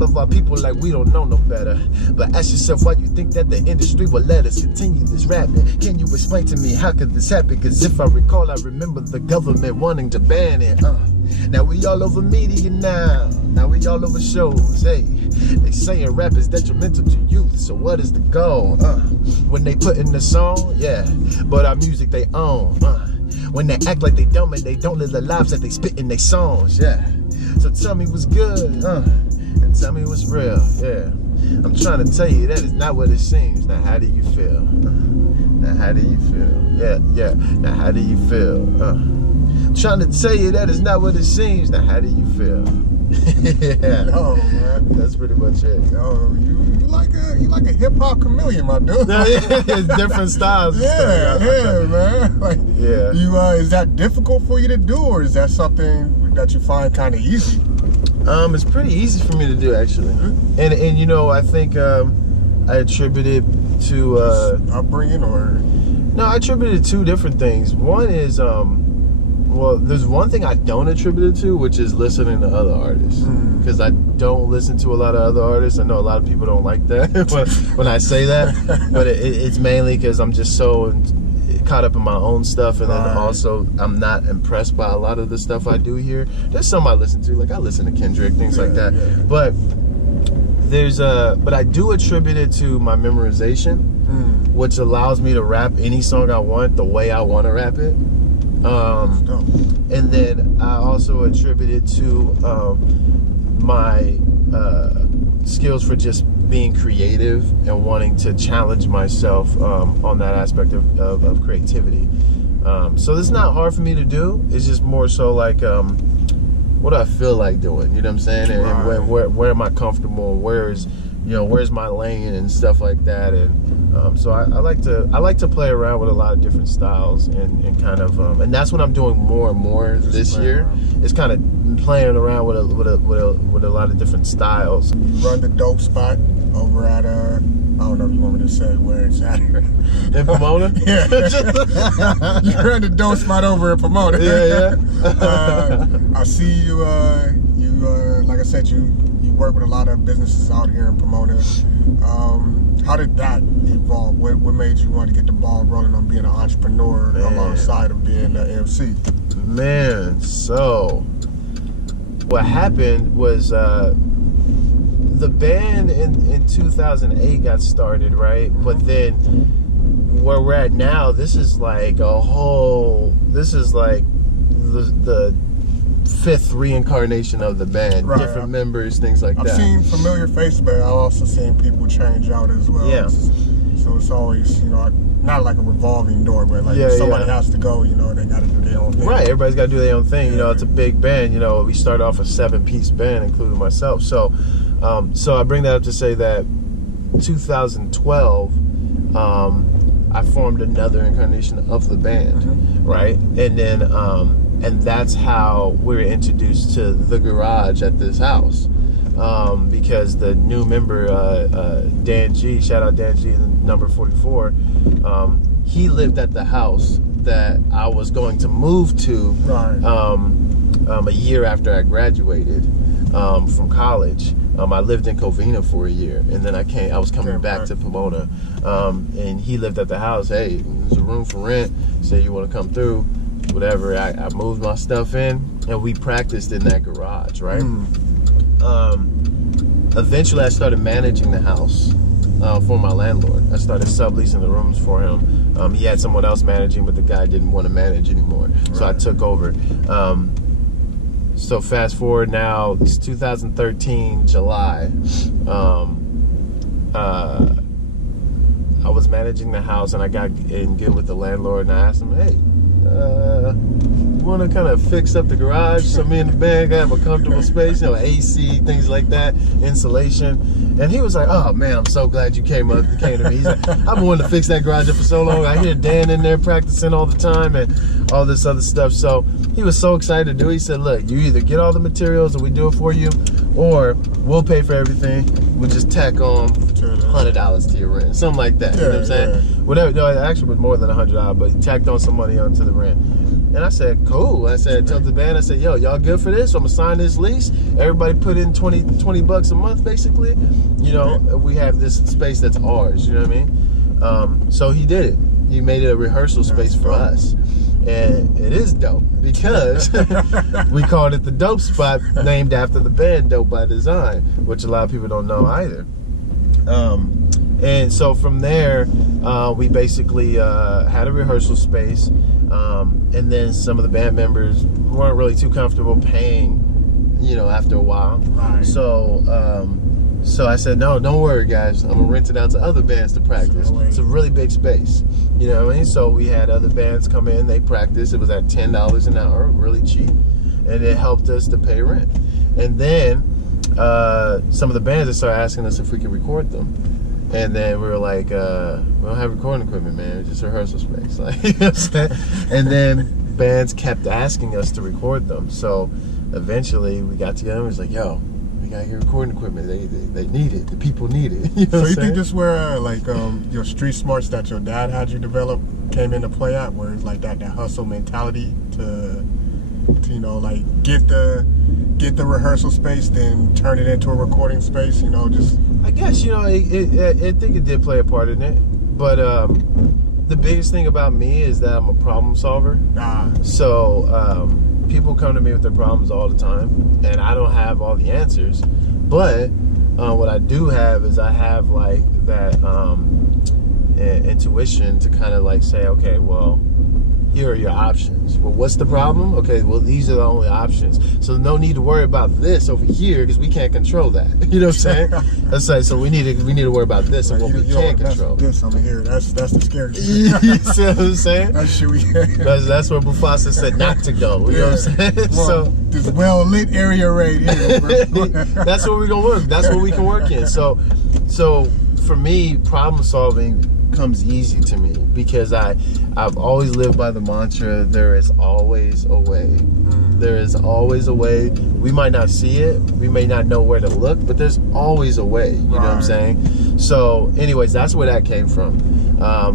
of our people like we don't know no better. But ask yourself why you think that the industry will let us continue this rapping. Can you explain to me how could this happen? Cause if I recall, I remember the government wanting to ban it. Now we all over media now. Now we all over shows. Hey, they saying rap is detrimental to youth. So what is the goal? When they put in the song, yeah, but our music they own. When they act like they dumb and they don't live the lives that they spit in their songs, yeah. So tell me what's good, and tell me what's real, yeah. I'm trying to tell you that is not what it seems. Now how do you feel? Now how do you feel? Yeah. Now how do you feel? I'm trying to tell you that is not what it seems. Now how do you feel? Yeah. Oh man, that's pretty much it. Oh, you like a hip hop chameleon, my dude. Yeah, it's different styles. Yeah, man. Like, yeah. You is that difficult for you to do, or is that something that you find kind of easy? It's pretty easy for me to do actually, and you know I think I attribute it to upbringing, or no, I attribute it to two different things. One is well, there's one thing I don't attribute it to, which is listening to other artists. Because I don't listen to a lot of other artists. I know a lot of people don't like that when I say that. But it's mainly because I'm just so caught up in my own stuff. And then also, I'm not impressed by a lot of the stuff I do here. There's some I listen to. Like, I listen to Kendrick, things like that. Yeah. But I do attribute it to my memorization, which allows me to rap any song I want the way I want to rap it. And then I also attribute it to my skills for just being creative and wanting to challenge myself on that aspect of creativity. So it's not hard for me to do. It's just more so like what do I feel like doing? You know what I'm saying? And where am I comfortable? Where's my lane and stuff like that? And so I like to play around with a lot of different styles and kind of and that's what I'm doing more and more this year. It's kind of playing around with a lot of different styles. You run the dope spot over at I don't know if you want me to say where it's at. In Pomona? Yeah. You run the dope spot over in Pomona. Yeah. I see you. Like I said, you work with a lot of businesses out here in Pomona. How did that evolve? What made you want to get the ball rolling on being an entrepreneur alongside of being an MC? Man, so what happened was the band in 2008 got started, right? But then where we're at now, this is like the fifth reincarnation of the band, right. Different members, things like that. I've seen familiar faces, but I've also seen people change out as well. Yeah. So it's always, not like a revolving door, but like if somebody has to go, they got to do their own thing. Right, everybody's got to do their own thing. It's a big band. We started off a 7-piece band, including myself. So I bring that up to say that 2012, I formed another incarnation of the band, right? And then and that's how we were introduced to the garage at this house, because the new member, Dan G, shout out Dan G, number 44, he lived at the house that I was going to move to a year after I graduated from college. I lived in Covina for a year, and then I was coming back to Pomona, and he lived at the house. Hey, there's a room for rent. Say you want to come through, whatever. I moved my stuff in, and we practiced in that garage, right? Eventually, I started managing the house for my landlord. I started subleasing the rooms for him. He had someone else managing, but the guy didn't want to manage anymore, so I took over. So fast forward now, it's 2013, July. I was managing the house, and I got in good with the landlord, and I asked him, hey, want to kind of fix up the garage so me and the band can have a comfortable space, AC, things like that, insulation. And he was like, oh man, I'm so glad you came to me. He's like, I've been wanting to fix that garage up for so long. I hear Dan in there practicing all the time and all this other stuff. So he was so excited to do it. He said, look, you either get all the materials and we do it for you, or we'll pay for everything. We'll just tack on $100 to your rent. Something like that. You know what I'm saying? Whatever. No, it actually was more than $100, but he tacked on some money onto the rent. And I said, cool. I said, tell the band, I said, yo, y'all good for this? I'm gonna sign this lease. Everybody put in $20 a month, basically. You know, we have this space that's ours. You know what I mean? So he did it. He made it a rehearsal space for us. And it is dope because we called it the Dope Spot, named after the band Dope by Design, which a lot of people don't know either. And so from there, we basically had a rehearsal space, and then some of the band members weren't really too comfortable paying, you know, after a while. Right. So I said, no, don't worry, guys. I'm gonna rent it out to other bands to practice. It's a really big space, you know what I mean? So we had other bands come in, they practiced. It was at $10 an hour, really cheap, and it helped us to pay rent. And then some of the bands started asking us if we could record them. And then we were like, we don't have recording equipment, man. It's just a rehearsal space. Like, you know what I'm saying? And then bands kept asking us to record them. So eventually we got together and was like, yo, we got your recording equipment. They need it. The people need it. You know so you think this is where like your street smarts that your dad had you develop came into play at, where it's like that hustle mentality to you know, like get the rehearsal space, then turn it into a recording space, you know, just... I guess, you know, I think it did play a part in it. But the biggest thing about me is that I'm a problem solver. So people come to me with their problems all the time, and I don't have all the answers. But what I do have is I have like that intuition to kind of like say, okay, well, here are your options. Well, what's the problem? Okay, well, these are the only options. So no need to worry about this over here because we can't control that. You know what I'm saying? That's like, so we need to worry about this and what we can control. This over here, that's the scary shit. You see what I'm saying? That's shit that's where Mufasa said not to go. You know what I'm saying? Well, so this well lit area right here, bro. That's where we're gonna work. That's what we can work in. So for me, problem solving comes easy to me because I've always lived by the mantra, there is always a way. There is always a way. We might not see it, we may not know where to look, but there's always a way. You know what I'm saying? So anyways, that's where that came from.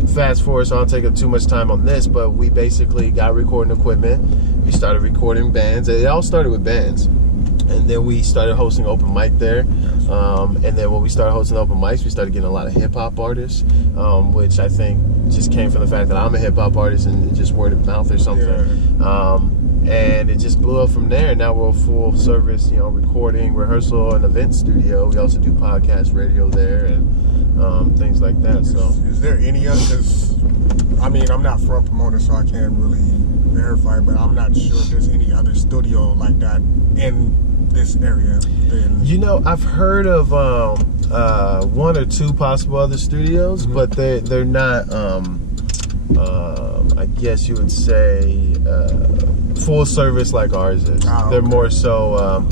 Fast forward, so I don't take up too much time on this, but we basically got recording equipment. We started recording bands. It all started with bands. And then we started hosting open mic there. And then when we started hosting open mics, we started getting a lot of hip-hop artists, which I think just came from the fact that I'm a hip-hop artist and just word of mouth or something. And it just blew up from there. Now we're a full-service, you know, recording, rehearsal, and event studio. We also do podcast radio there and things like that. So, is there any other? Because I mean, I'm not from Pomona, so I can't really verify, but I'm not sure if there's any other studio like that in this area. You know, I've heard of one or two possible other studios, but they're not I guess you would say full service like ours is. They're more so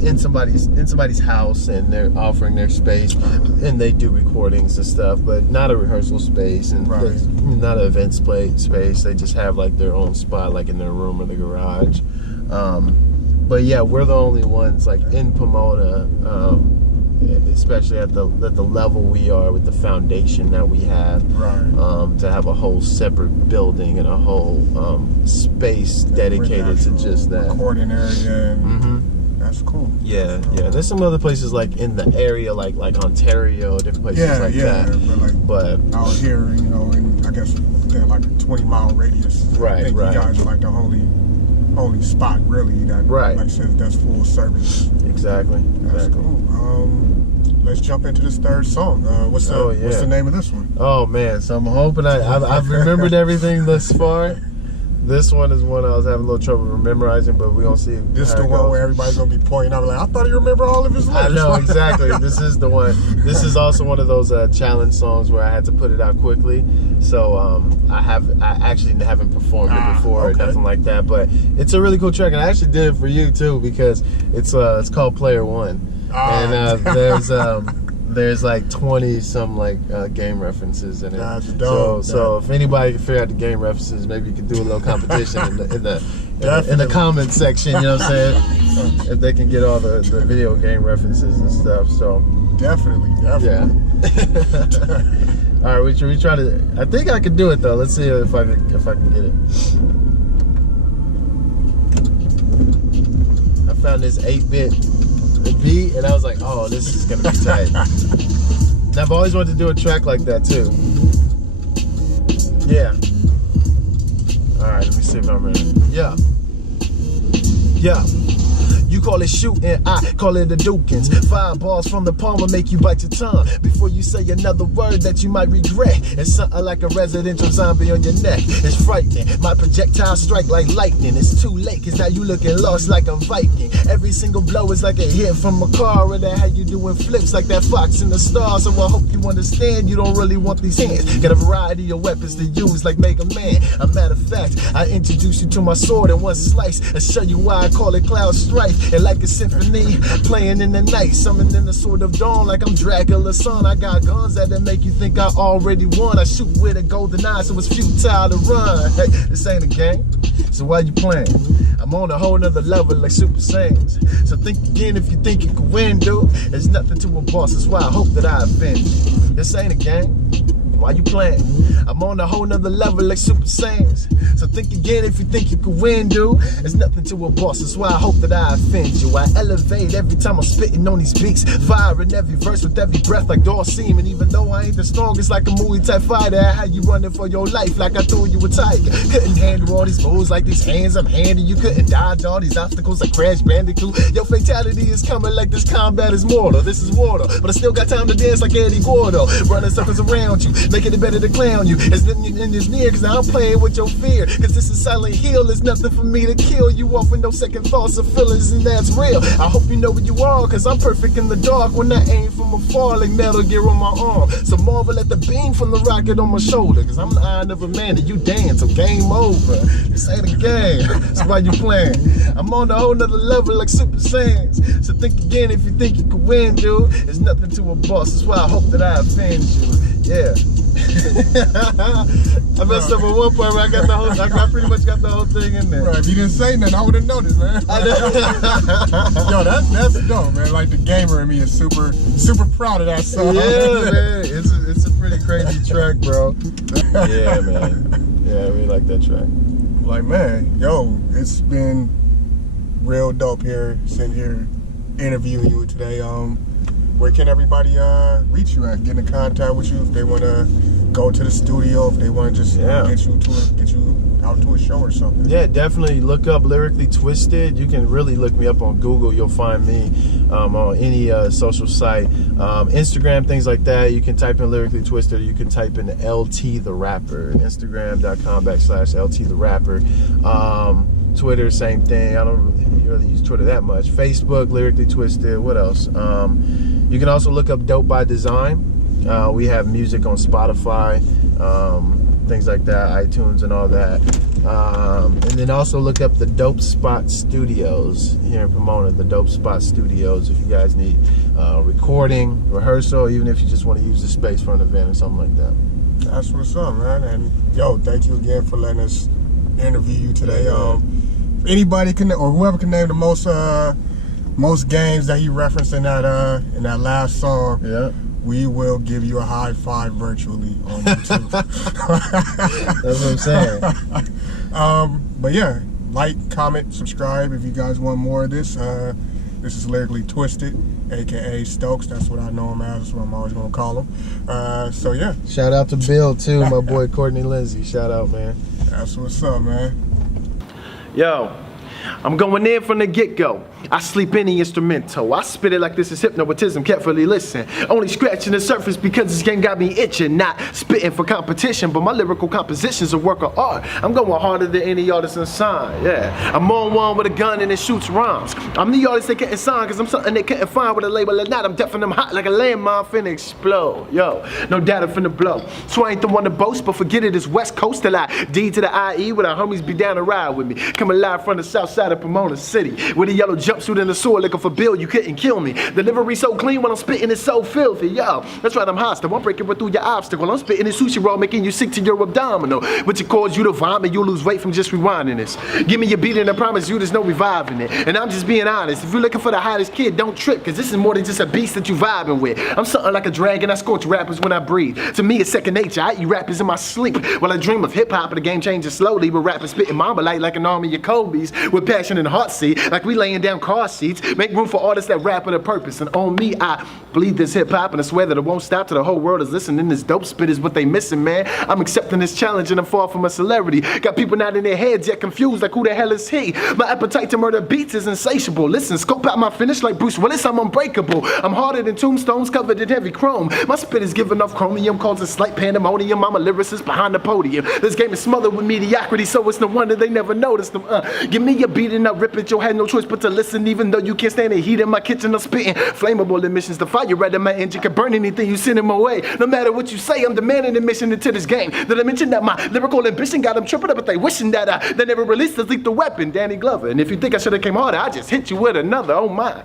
in somebody's house, and they're offering their space, and they do recordings and stuff, but not a rehearsal space, and not an event space. They just have like their own spot, like in their room or the garage. But yeah, we're the only ones like in Pomona, especially at the level we are with the foundation that we have, to have a whole separate building and a whole space dedicated to just that recording area. That's cool. Yeah. There's some other places like in the area, like Ontario, different places like that. But out here, you know, in I guess within like a 20-mile radius. I think you guys are like the only spot really that like says that's full service. Exactly. That's cool. Let's jump into this third song. What's the name of this one? Oh man, so I'm hoping I've remembered everything thus far. This one is one I was having a little trouble memorizing, but we're gonna see. This is the one where everybody's gonna be pointing out like, I thought you remember all of his lyrics. I know, exactly. This is the one. This is also one of those challenge songs where I had to put it out quickly. So I actually haven't performed it before or nothing like that, but it's a really cool track, and I actually did it for you too because it's called Player One, and there's like 20 some like game references in it. That's dope. So if anybody can figure out the game references, maybe you could do a little competition in the comment section. You know what I'm saying? If they can get all the video game references and stuff. So definitely. Yeah. All right, we try to. I think I can do it though. Let's see if I can get it. I found this 8-bit beat, and I was like, oh, this is gonna be tight. And I've always wanted to do a track like that too. Yeah. All right, let me see if I'm ready. Yeah. Yeah. You call it shooting, I call it a dukins. 5 balls from the palm will make you bite your tongue before you say another word that you might regret. It's something like a residential zombie on your neck. It's frightening. My projectiles strike like lightning. It's too late, cause now you looking lost like a Viking. Every single blow is like a hit from a car, and that how you doing flips like that fox in the stars. So I hope you understand you don't really want these hands. Got a variety of weapons to use like Mega Man. A matter of fact, I introduce you to my sword in one slice and show you why I call it Cloud Strife. And like a symphony playing in the night, summoning the sword of dawn like I'm Dracula's son. I got guns that'll make you think I already won. I shoot with a golden eye, so it's futile to run. Hey, this ain't a game, so why you playing? I'm on a whole nother level like Super Saiyans. So think again if you think you can win, dude. There's nothing to a boss, that's why I hope that I offend you. This ain't a game, why you playing? I'm on a whole nother level like Super Saiyans. So think again if you think you can win, dude. There's nothing to a boss, that's why I hope that I offend you. I elevate every time I'm spitting on these beats, firing every verse with every breath like Dorseam. And even though I ain't the strongest like a Muay Thai fighter, I had you running for your life like I threw you a tiger. Couldn't handle all these moves like these hands I'm handing. You couldn't dodge all these obstacles like Crash Bandicoot. Your fatality is coming like this combat is mortal. This is water, but I still got time to dance like Eddie Gordo. Running circles around you, making it better to clown you. It's near, cause now I'm playing with your fear. Cause this is Silent Hill, there's nothing for me to kill you off with no second thoughts or feelings, and that's real. I hope you know where you are, cause I'm perfect in the dark when I aim from afar like Metal Gear on my arm. So marvel at the beam from the rocket on my shoulder, cause I'm the iron of a man and you dance, so game over. This ain't a game, so why you playing? I'm on a whole nother level like Super Saiyans. So think again if you think you can win, dude. There's nothing to a boss, that's why I hope that I offend you. Yeah. I messed up at one point where I pretty much got the whole thing in there. Right, if you didn't say nothing, I would have noticed, man. Yo, that's dope, man. Like the gamer in me is super proud of that song. Yeah, man. It's a pretty crazy track, bro. Yeah, man. Yeah, I really like that track. Like, man, yo, it's been real dope here, sitting here interviewing you today. Where can everybody reach you at, get in contact with you if they want to go to the studio, if they want to just get you out to a show or something? Yeah, definitely look up Lyrically Twisted. You can really look me up on Google. You'll find me on any social site, Instagram, things like that. You can type in Lyrically Twisted, or you can type in LT the Rapper, Instagram.com/LT the Rapper. Twitter, same thing. I don't really use Twitter that much. Facebook, Lyrically Twisted. What else? You can also look up Dope by Design. We have music on Spotify, things like that, iTunes and all that. And then also look up the Dope Spot Studios here in Pomona, the Dope Spot Studios, if you guys need recording, rehearsal, even if you just want to use the space for an event or something like that. That's what's up, man. And yo, thank you again for letting us interview you today. Anybody can, or whoever can name the most games that he referenced in that last song, we will give you a high five virtually on YouTube. That's what I'm saying. But yeah, like, comment, subscribe if you guys want more of this. This is Lyrically Twisted, aka Stokes. That's what I know him as. That's what I'm always gonna call him. So yeah. Shout out to Bill too, my boy Courtney Lindsay. Shout out, man. That's what's up, man. Yo, I'm going in from the get-go. I sleep any instrumental. I spit it like this is hypnotism, carefully listen. Only scratching the surface because this game got me itching. Not spitting for competition, but my lyrical composition's a work of art. I'm going harder than any artist in sign, yeah. I'm on one with a gun and it shoots rhymes. I'm the artist they couldn't sign cause I'm something they couldn't find with a label or not. I'm deaf and I'm hot like a landmine finna explode. Yo, no data finna blow. So I ain't the one to boast, but forget it, it's West Coast till I D to the IE where the homies be down to ride with me. Coming live from the south side of Pomona City, where the yellow jumpsuit in the sewer looking for Bill, you couldn't kill me. Delivery so clean when I'm spitting, it's so filthy, yo. That's right, I'm hostile. I'm breaking right through your obstacle. I'm spitting this sushi roll, making you sick to your abdominal, which cause you to vomit. You lose weight from just rewinding this. Give me your beat and I promise you there's no reviving it. And I'm just being honest. If you're looking for the hottest kid, don't trip, cause this is more than just a beast that you vibing with. I'm something like a dragon. I scorch rappers when I breathe. To me, it's second nature. I eat rappers in my sleep. While I dream of hip hop, and the game changes slowly. With rappers spitting mamba like an army of Kobe's. With passion and heart seat, like we laying down car seats. Make room for artists that rap with a purpose. And on me, I bleed this hip hop, and I swear that it won't stop till the whole world is listening. This dope spit is what they missing, man. I'm accepting this challenge, and I'm far from a celebrity. Got people not in their heads yet confused, like who the hell is he? My appetite to murder beats is insatiable. Listen, scope out my finish like Bruce Willis. I'm unbreakable. I'm harder than tombstones covered in heavy chrome. My spit is giving off chromium, causing slight pandemonium. I'm a lyricist behind the podium. This game is smothered with mediocrity, so it's no wonder they never noticed them. Give me a beat and I rip it. You had no choice but to listen, even though you can't stand the heat in my kitchen. I'm spitting flammable emissions. The fire right in my engine can burn anything you send in my way. No matter what you say, I'm demanding admission into this game. Did I mention that my lyrical ambition got them tripping up, but they wishing that they never released this lethal weapon, Danny Glover. And if you think I should have came harder, I just hit you with another. Oh my.